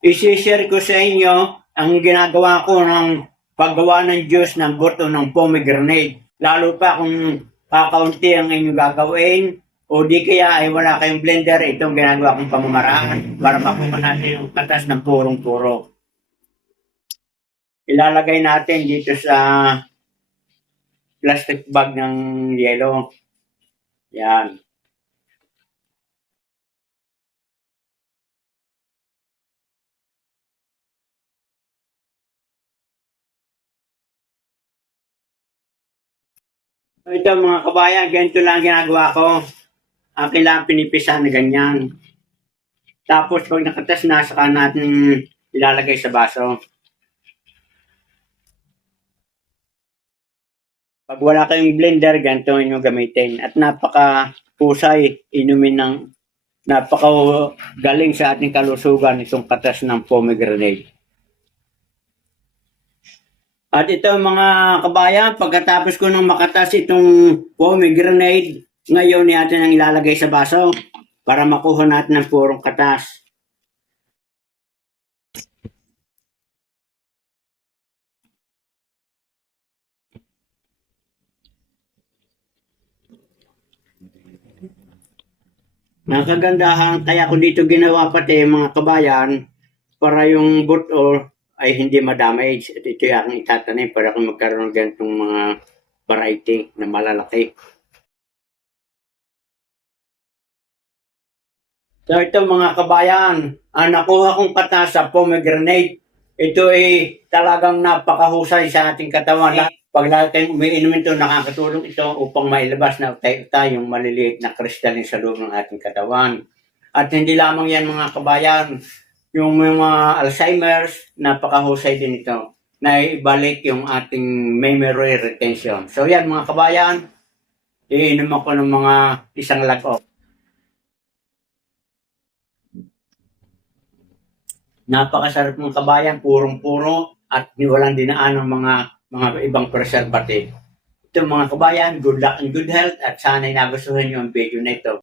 I-share ko sa inyo ang ginagawa ko ng paggawa ng juice ng buto ng pomegranate. Lalo pa kung kakaunti ang inyong gagawin o di kaya ay wala kayong blender, itong ginagawa kong pamamaraan para makuha natin yung katas ng purong-puro. Ilalagay natin dito sa plastic bag ng yelo. Yan. Ito mga kabayan, ganito lang ginagawa ko. Akin lang pinipisa na ganyan. Tapos pag nakatas na, saka natin ilalagay sa baso. Pag wala kayong blender, ganito inyong gamitin. At napaka-pusay inumin ng napaka-galing sa ating kalusugan itong katas ng pomegranate. At ito mga kabayan, pagkatapos ko nang makatas itong pomegranate, ngayon natin ang ilalagay sa baso para makuha natin ang purong katas. Nakagandahan, kaya ko dito ginawa pati mga kabayan para yung buto ay hindi ma-damage. At ito yung aking itatanim para kung magkaroon ng ganitong mga variety na malalaki. So ito mga kabayan, ang nakuha kong katas sa pomegranate, ito ay talagang napakahusay sa ating katawan. Pag lagi kayong umiinom ito, nakakatulong ito upang mailabas na tayong maliliit na kristalin sa loob ng ating katawan. At hindi lamang yan mga kabayan, yung mga Alzheimer's, napakahusay din ito na ibalik yung ating memory retention. So yan mga kabayan, iinom ako ng mga isang lag-off. Napakasarap ng kabayan, purong-puro at walang dinaan ng mga ibang preservative. Ito mga kabayan, good luck and good health at sana'y nagustuhan nyo ang video na ito.